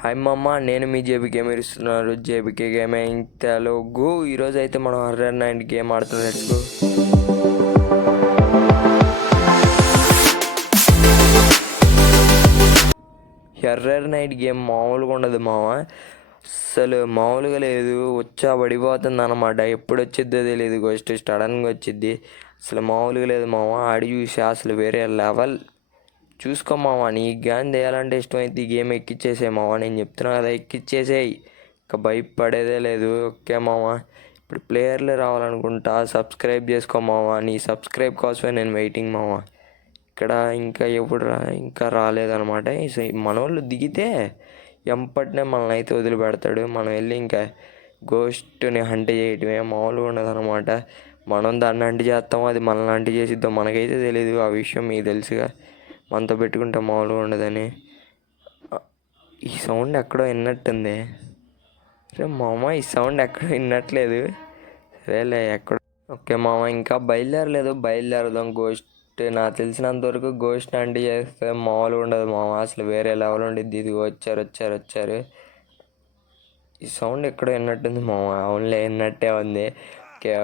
Hi మామ, నేను మీ JBK. మీరు ఇస్తున్నారు జేబీకే గేమింగ్ తెలుగు. ఈరోజు అయితే మనం హర్రర్ నైట్ గేమ్ ఆడుతున్నాం. Let's go. Horror night game మామూలుగా ఉండదు మామ, అసలు మామూలుగా లేదు. వచ్చా పడిపోతుంది అన్నమాట. ఎప్పుడు వచ్చిద్దో తెలియదు. గోస్ట్ సడన్గా వచ్చిద్ది. అసలు మామూలుగా లేదు మామ. ఆడి చూసి అసలు వేరే లెవెల్. చూసుకో మామ, నీకు కానీ చేయాలంటే ఇష్టమైతే ఈ గేమ్ ఎక్కిచ్చేసే మామ. నేను చెప్తున్నా కదా, ఎక్కిచ్చేసేయి. ఇంకా భయపడేదే లేదు. ఓకే మామ, ఇప్పుడు ప్లేయర్లు రావాలనుకుంటా. సబ్స్క్రైబ్ చేసుకో మామ. నీ సబ్స్క్రైబ్ కోసమే నేను వెయిటింగ్ మామ. ఇక్కడ ఇంకా ఎప్పుడు ఇంకా రాలేదనమాట. మనోళ్ళు దిగితే ఎంపటినే మనల్ని అయితే వదిలిపెడతాడు. మనం వెళ్ళి ఇంకా గోస్ట్ని హంట్ చేయటమే. మామూలుగా ఉండదన్నమాట. మనం దాన్ని హంట్ చేస్తాం, అది మనల్ని హంట్ చేసిద్దాం మనకైతే తెలియదు. ఆ విషయం మీకు తెలుసుగా. మనతో పెట్టుకుంటే మామూలుగా ఉండదని. ఈ సౌండ్ ఎక్కడో విన్నట్టుంది. సరే మామ, ఈ సౌండ్ ఎక్కడో విన్నట్లేదు. సరేలే ఎక్కడ. ఓకే మామ, ఇంకా బయలుదేరలేదు. బయలుదేరదాం. గోస్ట్ నాకు తెలిసినంతవరకు గోస్ట్ అంటే చేస్తే మామూలుగా ఉండదు మామ. అసలు వేరే లెవెల్ ఉండిద్ది. ఇది వచ్చారు. ఈ సౌండ్ ఎక్కడో విన్నట్టుంది మామ. అవునులే, విన్నట్టే ఉంది.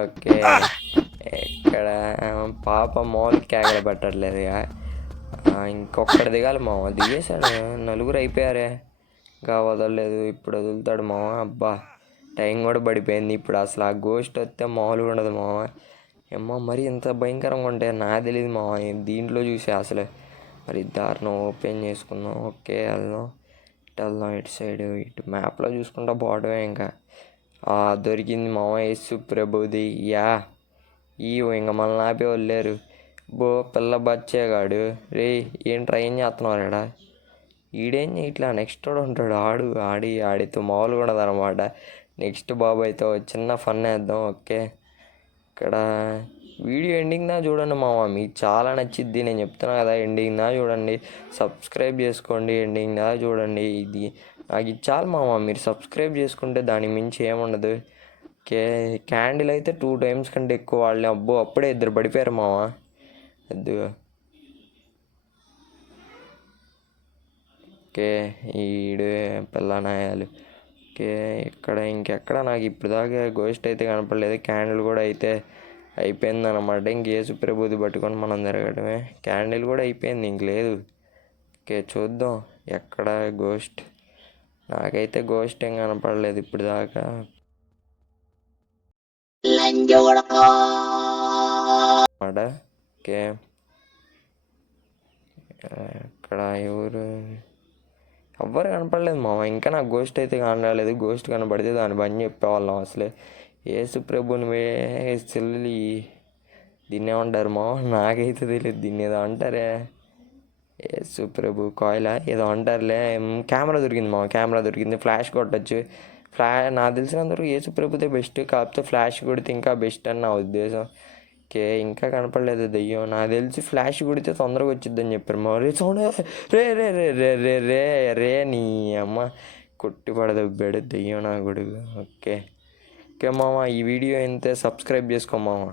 ఓకే. ఇక్కడ పాప మామూలు కేకలు పెట్టట్లేదుగా. ఇంకొకటి దిగాలి మామ. దిగేశాడు. నలుగురు అయిపోయారే. ఇంకా వదలలేదు. ఇప్పుడు వదులుతాడు మామ. అబ్బా, టైం కూడా పడిపోయింది. ఇప్పుడు అసలు ఆ గోస్ట్ వస్తే మామూలుగా ఉండదు మామ. ఏమో మరి ఇంత భయంకరంగా ఉంటే నాకు తెలియదు మామ. దీంట్లో చూసి అసలు మరి దారిని ఓపెన్ చేసుకుందాం. ఓకే, వెళ్దాం ఇటు సైడ్. ఇటు మ్యాప్లో చూసుకుంటా పోవడమే. ఇంకా దొరికింది మామ. యేసు ప్రభుది. ఇంకా మనల్ని ఆపే వాళ్ళేరు. పిల్ల బచ్చేగాడు. రే, ఏం చేస్తున్నావు ఇక్కడ? ఈడేం ఇట్లా నెక్స్ట్ వాడు ఉంటాడు. ఆడితో మామూలుగా ఉండదు అనమాట. నెక్స్ట్ బాబాయ్తో చిన్న ఫన్ వేద్దాం. ఓకే, ఇక్కడ వీడియో ఎండింగ్ దా చూడండి మామ. మీకు చాలా నచ్చిద్ది. నేను చెప్తున్నా కదా, ఎండింగ్ దా చూడండి. సబ్స్క్రైబ్ చేసుకోండి. ఎండింగ్ దా చూడండి. ఇది నాకు ఇది చాలు మామ. మీరు సబ్స్క్రైబ్ చేసుకుంటే దానికి మించి ఏముండదు. ఓకే, క్యాండిల్ అయితే 2 times కంటే ఎక్కువ వాళ్ళని. అబ్బో, అప్పుడే 2 పడిపోయారు మామ. ఎద్దుగా. ఓకే, ఈడు పిల్లనాయాలు. ఓకే, ఇంకెక్కడ నాకు ఇప్పుడు దాకా గోస్ట్ అయితే కనపడలేదు. క్యాండిల్ కూడా అయితే అయిపోయిందన్నమాట. ఇంక యేసు ప్రభుది పట్టుకొని మనం తిరగడమే. క్యాండిల్ కూడా అయిపోయింది, ఇంక లేదు. ఓకే, చూద్దాం ఎక్కడ గోస్ట్. నాకైతే గోస్ట్ ఏం కనపడలేదు ఇప్పుడు దాకా. ఓకే, ఇక్కడ ఎవ్వరు కనపడలేదు మామ. ఇంకా నాకు గోస్ట్ అయితే కనరాలేదు. గోస్ట్ కనపడితే దాని పని చెప్పేవాళ్ళం. అసలే యేసు ప్రభుని చెల్లి దీన్ని ఏమంటారు మామ? నాకైతే తెలియదు. దీన్ని ఏదో అంటారే. యేసు ప్రభు కాయిలా ఏదో అంటారులే. కెమెరా దొరికింది మామ. కెమెరా దొరికింది. ఫ్లాష్ కొట్టచ్చు. నాకు తెలిసినంతవరకు యేసు ప్రభుదే బెస్ట్. కాకపోతే ఫ్లాష్ కొడితే ఇంకా బెస్ట్ అని నా ఉద్దేశం. ఓకే, ఇంకా కనపడలేదు దెయ్యం. నాకు తెలిసి ఫ్లాష్ కొడితే తొందరగా వచ్చిద్దని చెప్పారు మా రే. సౌండ్ రే రే రే రే రే రే రే నీ అమ్మ కొట్టి పడదబ్బాడు దెయ్యం నా కొడుకు. ఓకే మామ, ఈ వీడియో అయితే సబ్స్క్రైబ్ చేసుకో మామ.